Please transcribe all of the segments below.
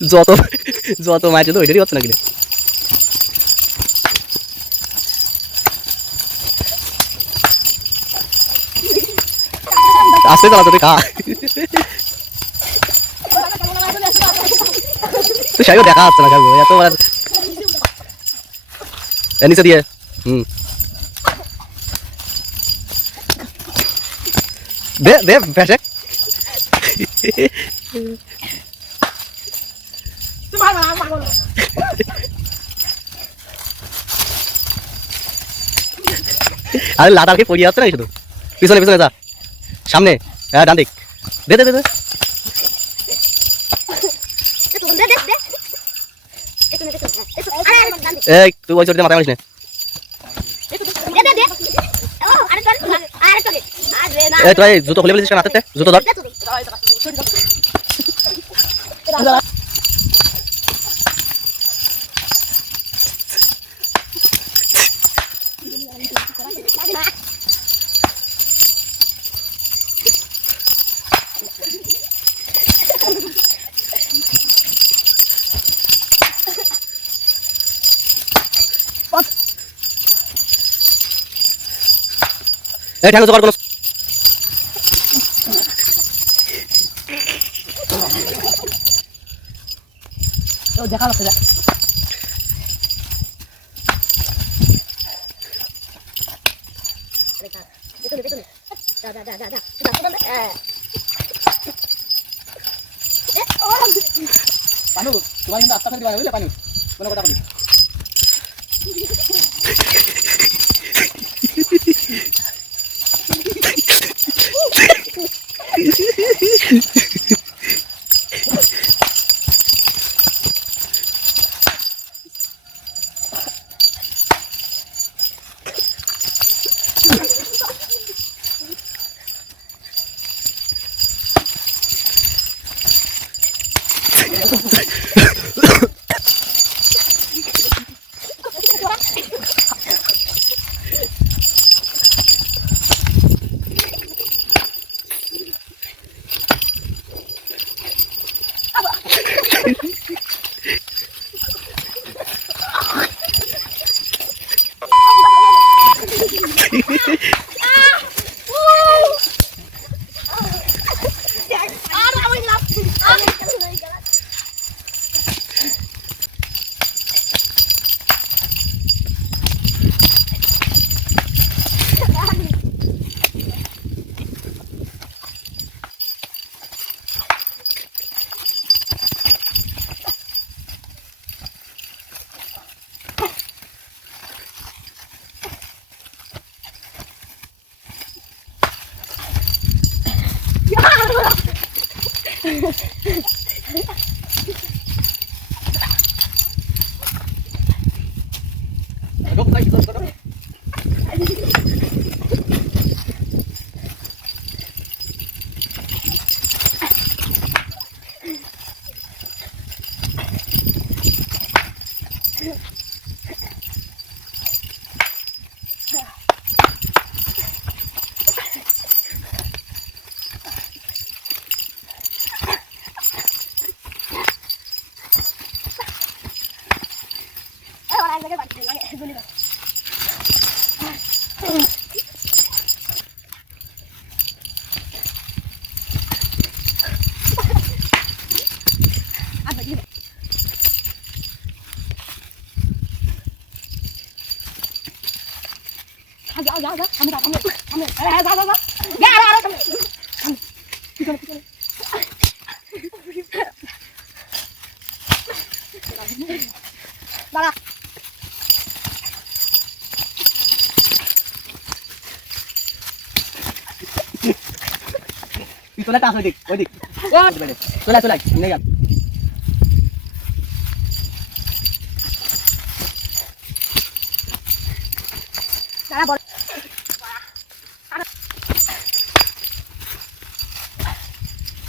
যত যত মাছ ছিল ওইটারই হচ্ছে না কিনে আস্তে চালাতে খা তো সাইও দেখা যাচ্ছে না খাবো এত নিচে দিয়ে দে দে ভেসে আরে লাটারকে পড়িয়ে যাচ্ছে না শুধু পিছনে পিছনে যা সামনে হ্যাঁ ডান দিক দে দে দে দে এই তুই ওই চোটে মাথায় মারিস না এই তুই জুতো খুলে বলেছিস কেন হাতে জুতো ধর এই ঠ্যাঙ্গো জোগাড় কোন ও দেখা যাচ্ছে যা পানু তোমার কিন্তু আস্তে আস্তে দিবা বুঝলে পানু কোনো কথা বলি जा जा हम अरे जा जा जा जा अरे दादा পিছনে টাচ ওই দিক চলে চলে নিয়ে গেল दादा बोल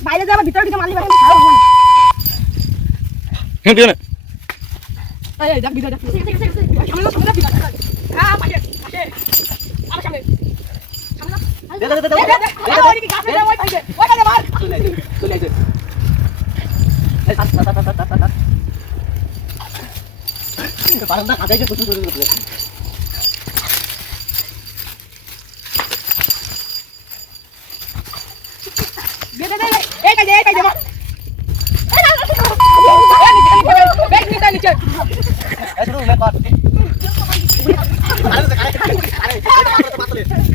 বাইরে যা ভিতর দিকে মারলি বাইরে খাও না হ্যাঁ পিছনে এই দেখ ভিতর দেখ সামনে সামনে ভিতর হ্যাঁ পাশে পাশে আর সামনে সামনে দে দে দে দে ওই দিকে গাছ দে ওই পাশে ওই কাছে মার চলে আইছে বারান্দা কাটাইছে প্রচুর করে। দে দে দে এই কাই দে মা ব্যাগ নিচে নিচে শুরু মে পার আরে